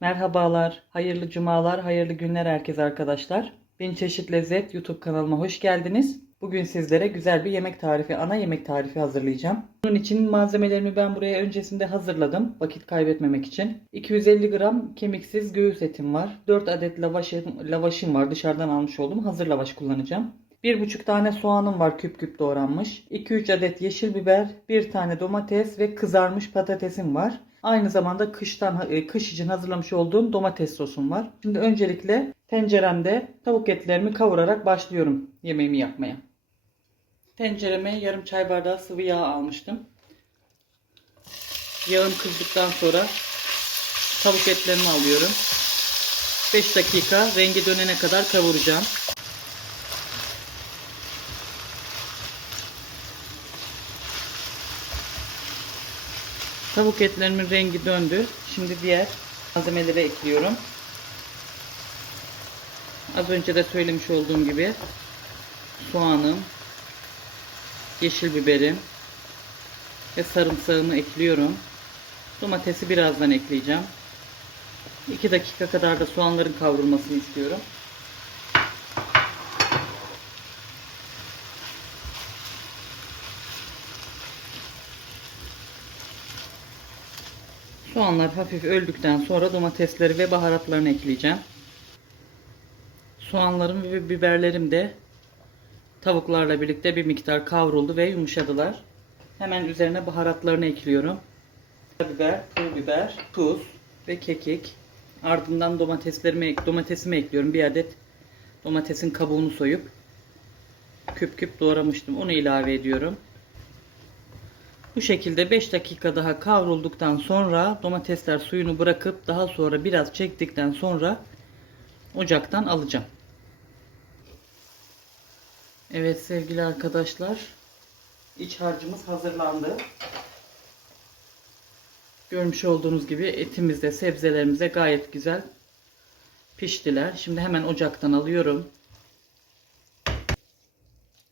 Merhabalar, hayırlı cumalar, hayırlı günler herkese arkadaşlar. Bin Çeşit Lezzet YouTube kanalıma hoş geldiniz. Bugün sizlere güzel bir yemek tarifi, ana yemek tarifi hazırlayacağım. Bunun için malzemelerimi ben buraya öncesinde hazırladım vakit kaybetmemek için. 250 gram kemiksiz göğüs etim var. 4 adet lavaşım, lavaşım var dışarıdan almış olduğum hazır lavaş kullanacağım. 1,5 tane soğanım var küp küp doğranmış. 2-3 adet yeşil biber, 1 tane domates ve kızarmış patatesim var. Aynı zamanda kıştan e, kış için hazırlamış olduğum domates sosum var. Şimdi öncelikle tenceremde tavuk etlerimi kavurarak başlıyorum yemeğimi yapmaya. Tencereme yarım çay bardağı sıvı yağ almıştım. Yağım kızdıktan sonra tavuk etlerimi alıyorum. 5 dakika rengi dönene kadar kavuracağım. Tavuk etlerimin rengi döndü. Şimdi diğer malzemeleri ekliyorum. Az önce de söylemiş olduğum gibi soğanım, yeşil biberim ve sarımsağımı ekliyorum. Domatesi birazdan ekleyeceğim. 2 dakika kadar da soğanların kavrulmasını istiyorum. Soğanlar hafif öldükten sonra domatesleri ve baharatlarını ekleyeceğim. Soğanlarım ve biberlerim de tavuklarla birlikte bir miktar kavruldu ve yumuşadılar. Hemen üzerine baharatlarını ekliyorum. Biber, pul biber, tuz ve kekik. Ardından domateslerimi domatesimi ekliyorum. Bir adet domatesin kabuğunu soyup küp küp doğramıştım. Onu ilave ediyorum. Bu şekilde 5 dakika daha kavrulduktan sonra domatesler suyunu bırakıp daha sonra biraz çektikten sonra ocaktan alacağım. Evet sevgili arkadaşlar iç harcımız hazırlandı. Görmüş olduğunuz gibi etimiz de sebzelerimiz de gayet güzel piştiler. Şimdi hemen ocaktan alıyorum.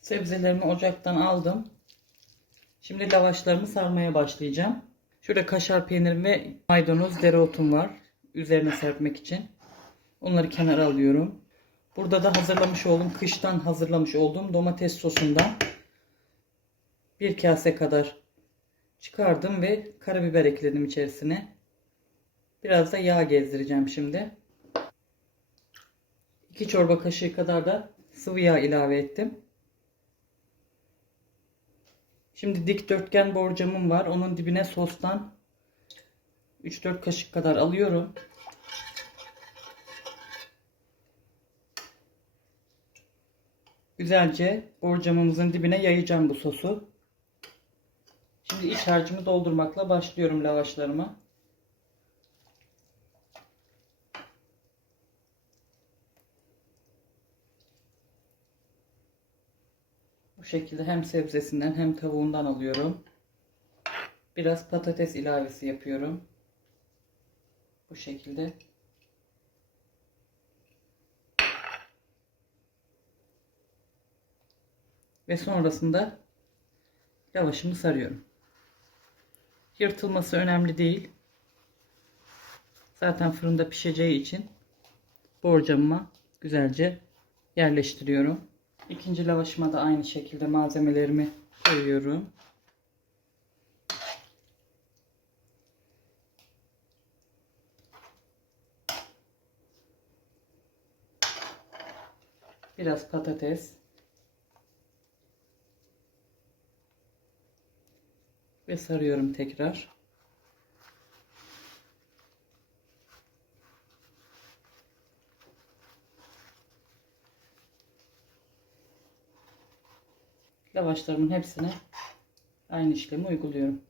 Sebzelerimi ocaktan aldım. Şimdi lavaşlarımı sarmaya başlayacağım. Şurada kaşar peynirim ve maydanoz dereotum var. Üzerine serpmek için. Onları kenara alıyorum. Burada da hazırlamış olduğum, kıştan hazırlamış olduğum domates sosundan bir kase kadar çıkardım ve karabiber ekledim içerisine. Biraz da yağ gezdireceğim şimdi. 2 çorba kaşığı kadar da sıvı yağ ilave ettim. Şimdi dikdörtgen borcamım var. Onun dibine sostan 3-4 kaşık kadar alıyorum. Güzelce borcamımızın dibine yayacağım bu sosu. Şimdi iç harcımı doldurmakla başlıyorum lavaşlarıma. Bu şekilde hem sebzesinden hem tavuğundan alıyorum. Biraz patates ilavesi yapıyorum. Bu şekilde. Ve sonrasında lavaşımı sarıyorum. Yırtılması önemli değil. Zaten fırında pişeceği için borcamıma güzelce yerleştiriyorum. İkinci lavaşıma da aynı şekilde malzemelerimi koyuyorum. Biraz patates. Ve sarıyorum tekrar. Lavaşlarımın hepsine aynı işlemi uyguluyorum.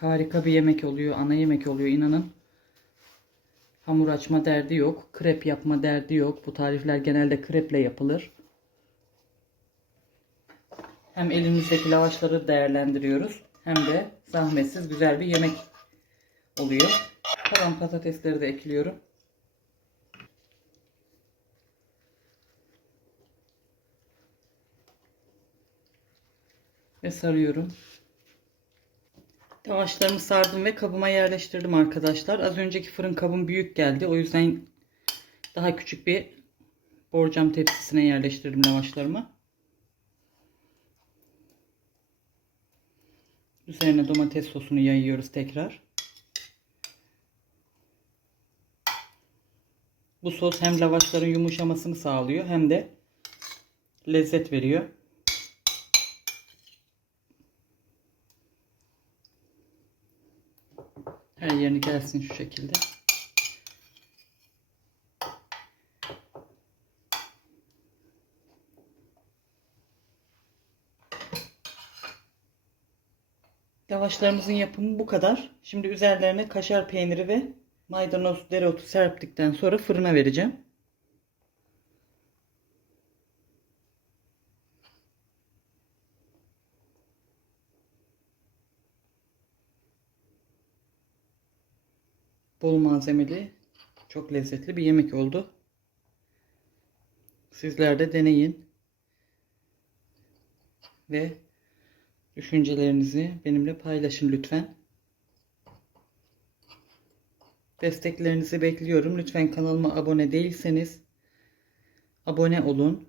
Harika bir yemek oluyor. Ana yemek oluyor inanın. Hamur açma derdi yok. Krep yapma derdi yok. Bu tarifler genelde kreple yapılır. Hem elimizdeki lavaşları değerlendiriyoruz. Hem de zahmetsiz güzel bir yemek oluyor. Kalan patatesleri de ekliyorum. Ve sarıyorum. Lavaşlarımı sardım ve kabıma yerleştirdim arkadaşlar. Az önceki fırın kabım büyük geldi. O yüzden daha küçük bir borcam tepsisine yerleştirdim lavaşlarımı. Üzerine domates sosunu yayıyoruz tekrar. Bu sos hem lavaşların yumuşamasını sağlıyor hem de lezzet veriyor. Her yerini gelsin şu şekilde. Lavaşlarımızın yapımı bu kadar. Şimdi üzerlerine kaşar peyniri ve maydanoz, dereotu serptikten sonra fırına vereceğim. Bol malzemeli, çok lezzetli bir yemek oldu. Sizler de deneyin. Ve düşüncelerinizi benimle paylaşın lütfen. Desteklerinizi bekliyorum. Lütfen kanalıma abone değilseniz abone olun.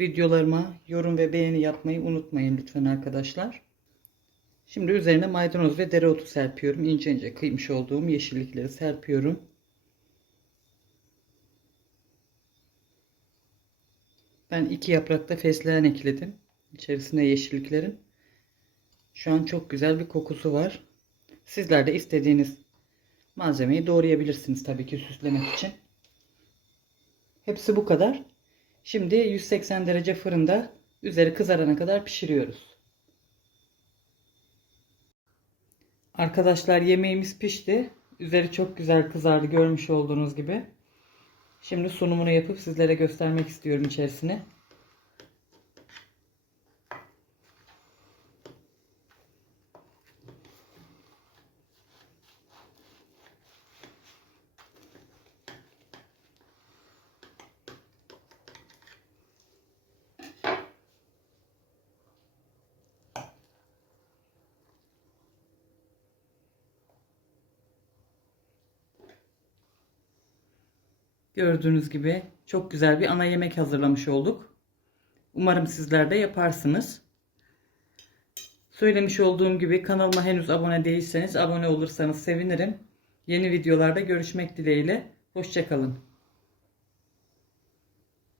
Videolarıma yorum ve beğeni yapmayı unutmayın lütfen arkadaşlar. Şimdi üzerine maydanoz ve dereotu serpiyorum. İnce ince kıymış olduğum yeşillikleri serpiyorum. Ben iki yaprakta fesleğen ekledim. İçerisine yeşilliklerin. Şu an çok güzel bir kokusu var. Sizler de istediğiniz malzemeyi doğrayabilirsiniz tabii ki süslemek için. Hepsi bu kadar. Şimdi 180 derece fırında üzeri kızarana kadar pişiriyoruz. Arkadaşlar yemeğimiz pişti. Üzeri çok güzel kızardı görmüş olduğunuz gibi. Şimdi sunumunu yapıp sizlere göstermek istiyorum içerisini. Gördüğünüz gibi çok güzel bir ana yemek hazırlamış olduk. Umarım sizler de yaparsınız. Söylemiş olduğum gibi kanalıma henüz abone değilseniz abone olursanız sevinirim. Yeni videolarda görüşmek dileğiyle. Hoşçakalın.